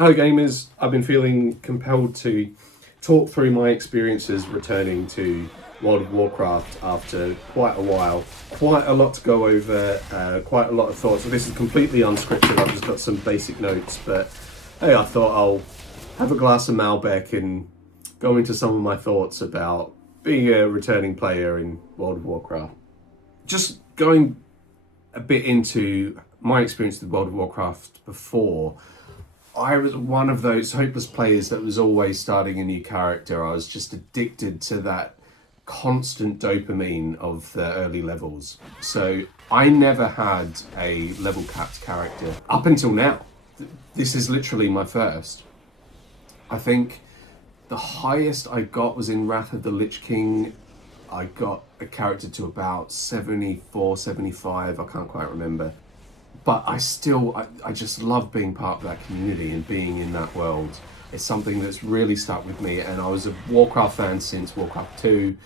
Hello gamers, I've been feeling compelled to talk through my experiences returning to World of Warcraft after quite a while. Quite a lot to go over, quite a lot of thoughts. So this is completely unscripted, I've just got some basic notes, but hey, I thought I'll have a glass of Malbec and go into some of my thoughts about being a returning player in World of Warcraft. Just going a bit into my experience with World of Warcraft before, I was one of those hopeless players that was always starting a new character. I was just addicted to that constant dopamine of the early levels. So I never had a level capped character up until now. This is literally my first. I think the highest I got was in Wrath of the Lich King. I got a character to about 74, 75, I can't quite remember. But I just love being part of that community and being in that world. It's something that's really stuck with me, and I was a Warcraft fan since Warcraft 2.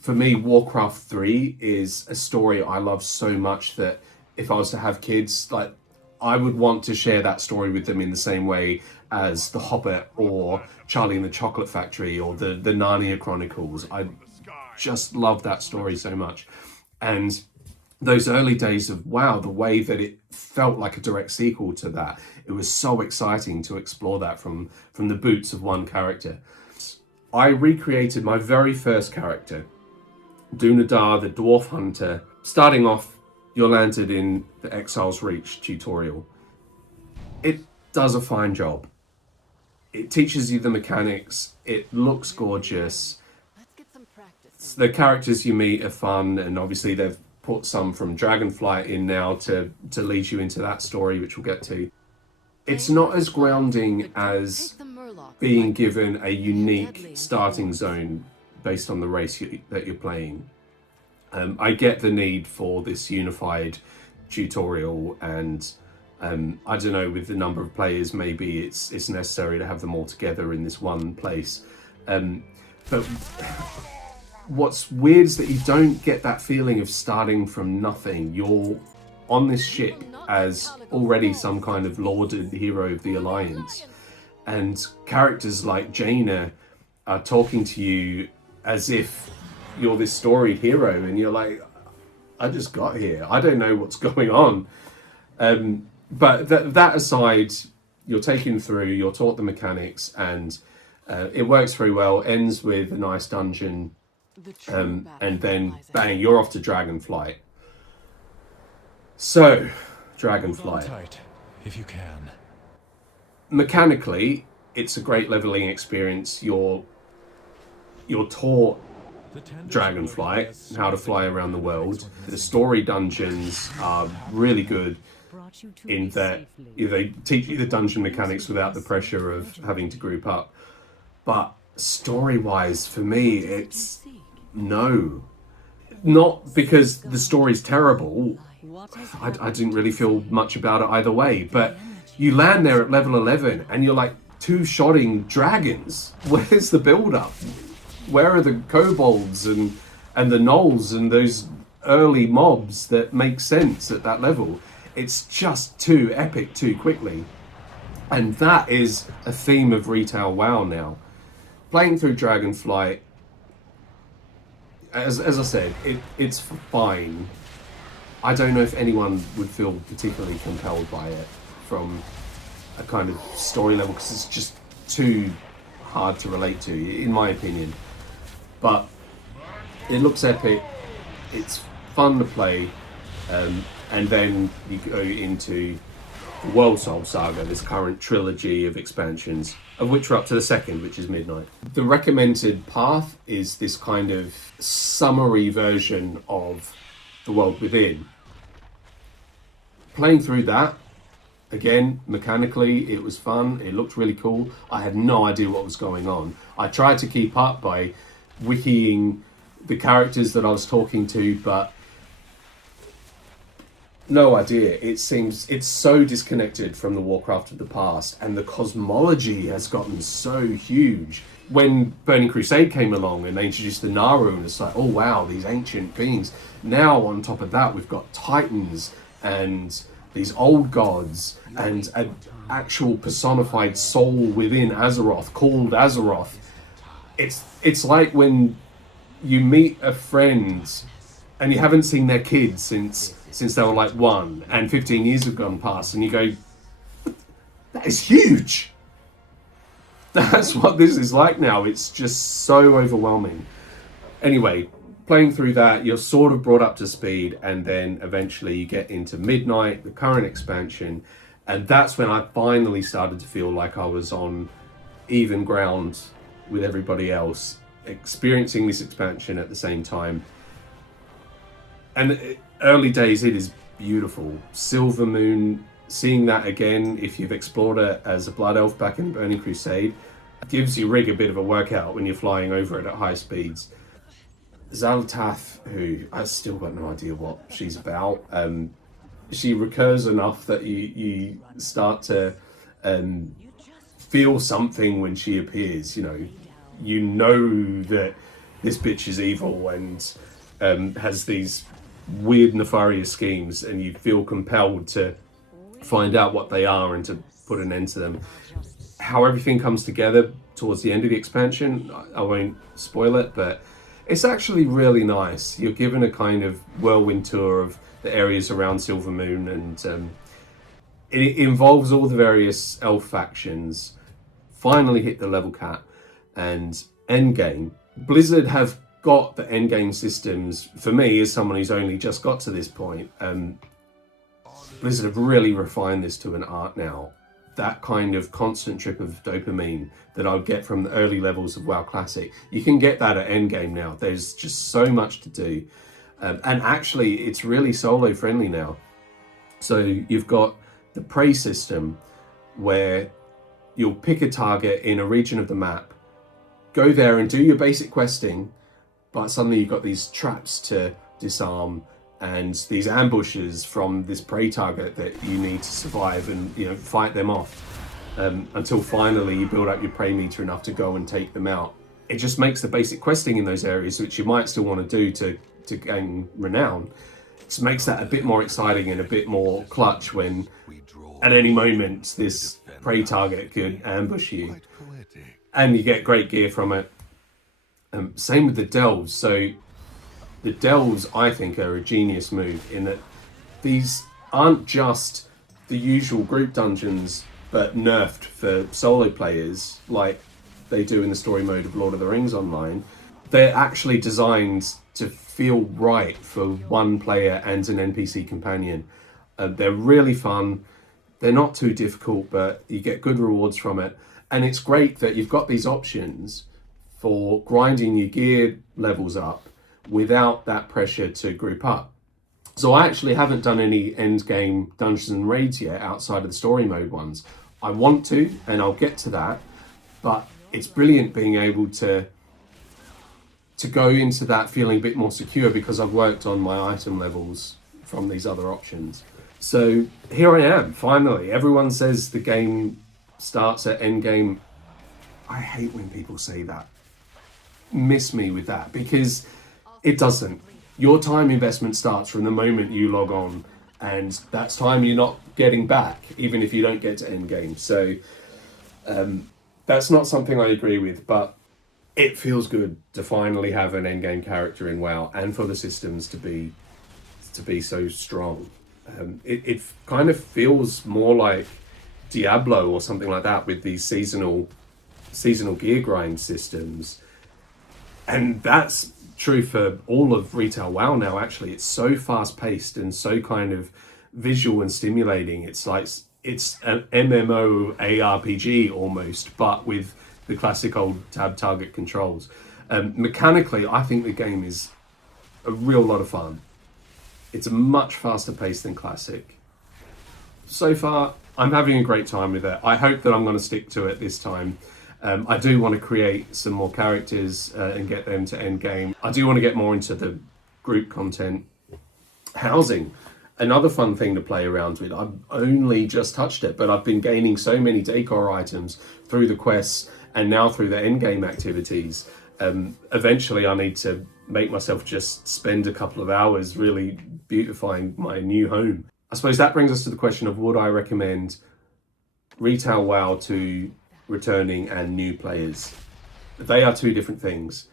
For me, Warcraft 3 is a story I love so much that if I was to have kids, like, I would want to share that story with them in the same way as The Hobbit or Charlie and the Chocolate Factory or the Narnia Chronicles. I just love that story so much. And those early days of WoW, the way that it felt like a direct sequel to that, it was so exciting to explore that from the boots of one character. I recreated my very first character, Dunadar, the Dwarf Hunter. Starting off, you're landed in the Exile's Reach tutorial. It does a fine job. It teaches you the mechanics, it looks gorgeous. The characters you meet are fun, and obviously they've put some from Dragonflight in now to lead you into that story, which we'll get to. It's not as grounding as being given a unique starting zone based on the race that you're playing. I get the need for this unified tutorial, and I don't know, with the number of players, maybe it's necessary to have them all together in this one place. But what's weird is that you don't get that feeling of starting from nothing. You're on this ship as already some kind of lauded hero of the Alliance, and characters like Jaina are talking to you as if you're this storied hero, and you're like, I just got here, I don't know what's going on. But that aside, you're taken through, you're taught the mechanics, and it works very well. Ends with a nice dungeon. And then bang, you're off to Dragonflight. So, Dragonflight. Tight, if you can. Mechanically, it's a great leveling experience. You're taught Dragonflight, how to fly around the world. The story dungeons are really good in that they teach you the dungeon mechanics without the pressure of having to group up. But story-wise, for me, it's no. Not because the story's terrible. I didn't really feel much about it either way, but you land there at level 11 and you're like two-shotting dragons. Where's the build-up? Where are the kobolds and the gnolls and those early mobs that make sense at that level? It's just too epic too quickly. And that is a theme of retail WoW now. Playing through Dragonflight, as I said, it's fine. I don't know if anyone would feel particularly compelled by it from a kind of story level, because it's just too hard to relate to, in my opinion. But it looks epic, it's fun to play, and then you go into the World Soul Saga, this current trilogy of expansions, of which we're up to the second, which is Midnight. The recommended path is this kind of summary version of The World Within. Playing through that, again, mechanically, it was fun, it looked really cool. I had no idea what was going on. I tried to keep up by wikiing the characters that I was talking to, but no idea. It seems it's so disconnected from the Warcraft of the past, and the cosmology has gotten so huge. When Burning Crusade came along and they introduced the Naru, and it's like, oh wow, these ancient beings. Now on top of that, we've got Titans and these old gods and an actual personified soul within Azeroth called Azeroth. It's like when you meet a friend and you haven't seen their kids since they were like 1 and 15 years have gone past, and you go, that is huge. That's what this is like now. It's just so overwhelming. Anyway, playing through that, you're sort of brought up to speed, and then eventually you get into Midnight, the current expansion, and that's when I finally started to feel like I was on even ground with everybody else, experiencing this expansion at the same time. And early days, it is beautiful. Silver Moon, seeing that again, if you've explored it as a Blood Elf back in Burning Crusade, gives your rig a bit of a workout when you're flying over it at high speeds. Xal'atath, who I still got no idea what she's about. She recurs enough that you start to feel something when she appears. You know that this bitch is evil and has these weird nefarious schemes, and you feel compelled to find out what they are and to put an end to them. How everything comes together towards the end of the expansion, I won't spoil it, but it's actually really nice. You're given a kind of whirlwind tour of the areas around Silver Moon, and it involves all the various elf factions. Finally hit the level cap and endgame. Blizzard have got the endgame systems, for me as someone who's only just got to this point, Blizzard have really refined this to an art now. That kind of constant trip of dopamine that I would get from the early levels of WoW Classic, you can get that at endgame now. There's just so much to do. And actually, it's really solo friendly now. So you've got the prey system where you'll pick a target in a region of the map, go there and do your basic questing, but suddenly you've got these traps to disarm and these ambushes from this prey target that you need to survive and fight them off until finally you build up your prey meter enough to go and take them out. It just makes the basic questing in those areas, which you might still want to do to gain renown, just makes that a bit more exciting and a bit more clutch when at any moment this prey target could ambush you, and you get great gear from it. Same with the delves. So the delves, I think, are a genius move in that these aren't just the usual group dungeons, but nerfed for solo players like they do in the story mode of Lord of the Rings Online. They're actually designed to feel right for one player and an NPC companion. They're really fun. They're not too difficult, but you get good rewards from it. And it's great that you've got these options for grinding your gear levels up without that pressure to group up. So I actually haven't done any end game dungeons and raids yet outside of the story mode ones. I want to, and I'll get to that, but it's brilliant being able to go into that feeling a bit more secure because I've worked on my item levels from these other options. So here I am, finally. Everyone says the game starts at end game. I hate when people say that. Miss me with that, because it doesn't. Your time investment starts from the moment you log on, and that's time you're not getting back, even if you don't get to end game. So that's not something I agree with, but it feels good to finally have an end game character in WoW, and for the systems to be so strong. It kind of feels more like Diablo or something like that with these seasonal gear grind systems. And that's true for all of retail WoW now, actually. It's so fast paced and so kind of visual and stimulating. It's like it's an MMO ARPG almost, but with the classic old tab target controls. Mechanically, I think the game is a real lot of fun. It's much faster paced than classic. So far, I'm having a great time with it. I hope that I'm going to stick to it this time. I do want to create some more characters and get them to end game. I do want to get more into the group content. Housing, another fun thing to play around with. I've only just touched it, but I've been gaining so many decor items through the quests and now through the end game activities. Eventually I need to make myself just spend a couple of hours really beautifying my new home. I suppose that brings us to the question of, would I recommend retail WoW to returning and new players? They are two different things.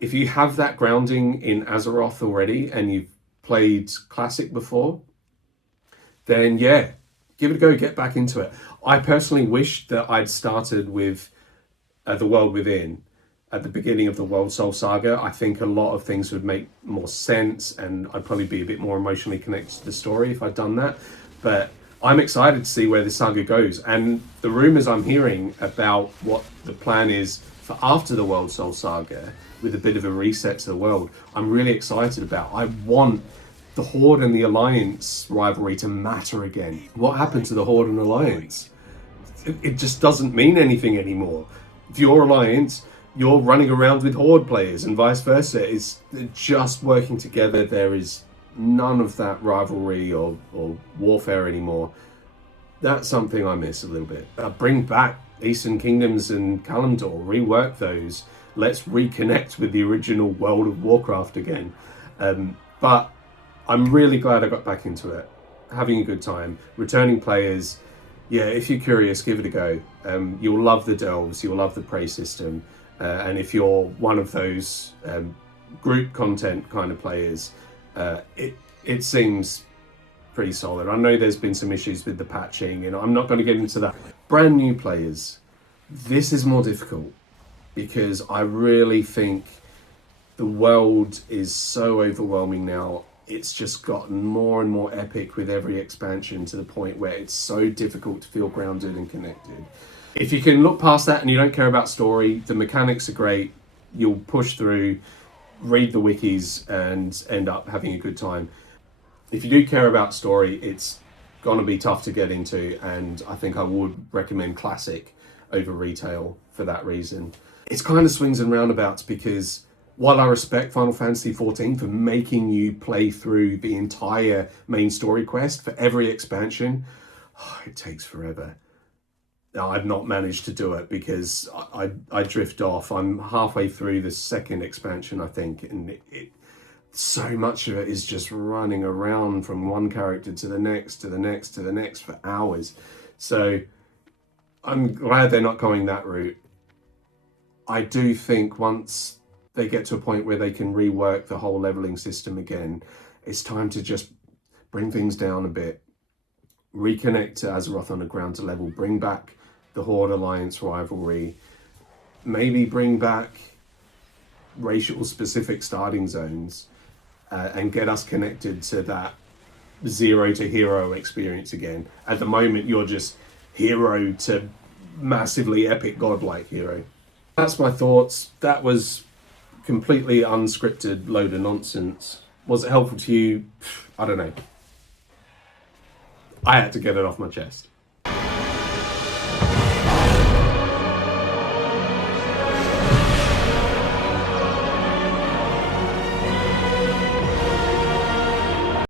If you have that grounding in Azeroth already and you've played Classic before, then yeah, give it a go, get back into it. I personally wish that I'd started with the World Within at the beginning of the World Soul Saga. I think a lot of things would make more sense and I'd probably be a bit more emotionally connected to the story if I'd done that. But I'm excited to see where the saga goes. And the rumors I'm hearing about what the plan is for after the World Soul Saga, with a bit of a reset to the world, I'm really excited about. I want the Horde and the Alliance rivalry to matter again. What happened to the Horde and Alliance? It just doesn't mean anything anymore. If you're Alliance, you're running around with Horde players and vice versa. It's just working together. There is none of that rivalry or warfare anymore. That's something I miss a little bit. Bring back Eastern Kingdoms and Kalimdor, rework those. Let's reconnect with the original World of Warcraft again. But I'm really glad I got back into it. Having a good time. Returning players, yeah, if you're curious, give it a go. You'll love the delves, you'll love the prey system. And if you're one of those group content kind of players, it seems pretty solid. I know there's been some issues with the patching, and I'm not going to get into that. Brand new players, this is more difficult because I really think the world is so overwhelming now. It's just gotten more and more epic with every expansion, to the point where it's so difficult to feel grounded and connected. If you can look past that and you don't care about story, the mechanics are great. You'll push through, read the wikis, and end up having a good time. If you do care about story, it's going to be tough to get into, and I think I would recommend Classic over Retail for that reason. It's kind of swings and roundabouts, because while I respect Final Fantasy XIV for making you play through the entire main story quest for every expansion, it takes forever. Now, I've not managed to do it because I drift off. I'm halfway through the second expansion, I think, and so much of it is just running around from one character to the next, to the next, to the next for hours. So I'm glad they're not going that route. I do think once they get to a point where they can rework the whole leveling system again, it's time to just bring things down a bit, reconnect to Azeroth on a ground to level, bring back the Horde Alliance rivalry, maybe bring back racial specific starting zones, and get us connected to that zero to hero experience again. At the moment, you're just hero to massively epic godlike hero. That's my thoughts. That was completely unscripted load of nonsense. Was it helpful to you? I don't know. I had to get it off my chest.